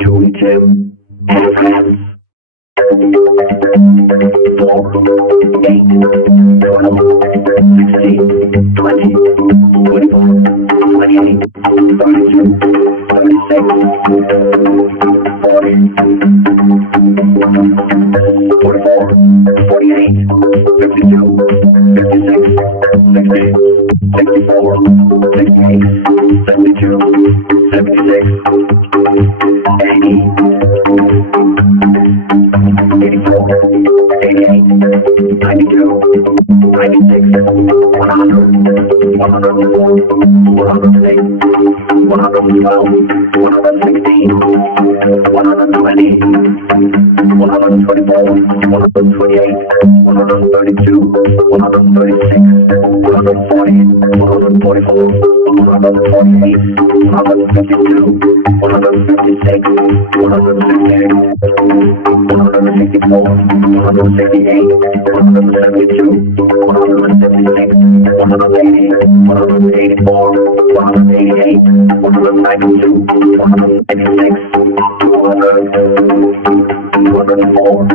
Julie Tim and friends. 4, 8, 12, 16, 20, 24, 28, 32, 36, 40, 44, 48, 52, 56, 60, 64, 68, 72, 76, 80, 84, 88, 92, 96, 100, 104, 108, 112, 116, 120, 124, 128, 132, 136, 140, 144, 148, 152, 156, 158, 164, 168, 172, 176, 180, 184, 188, 192, 186, 200, 204,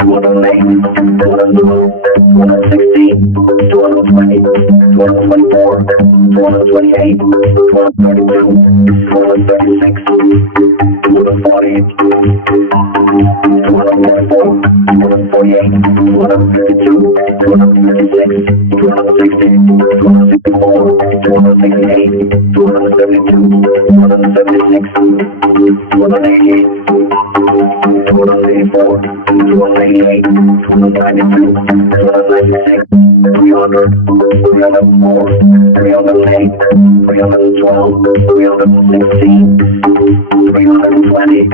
208, 212, 216, 220, 224, 228, 232, 236, 240, 244, 248, 252, 256, 260, 264, 268, 272, 276, 280, 284, 288, 292, 296, 300, 304, 308, 312, 316, 320,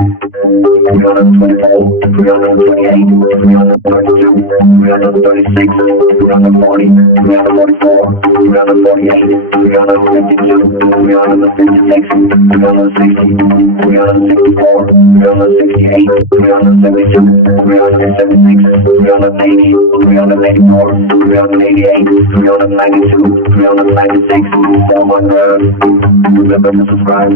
324, 328, 332, 336, 340, 344, 348, 352, 356, 360, 364, 368, 372, 376, 380, 384, 388, 392, 396, 400. Remember to subscribe.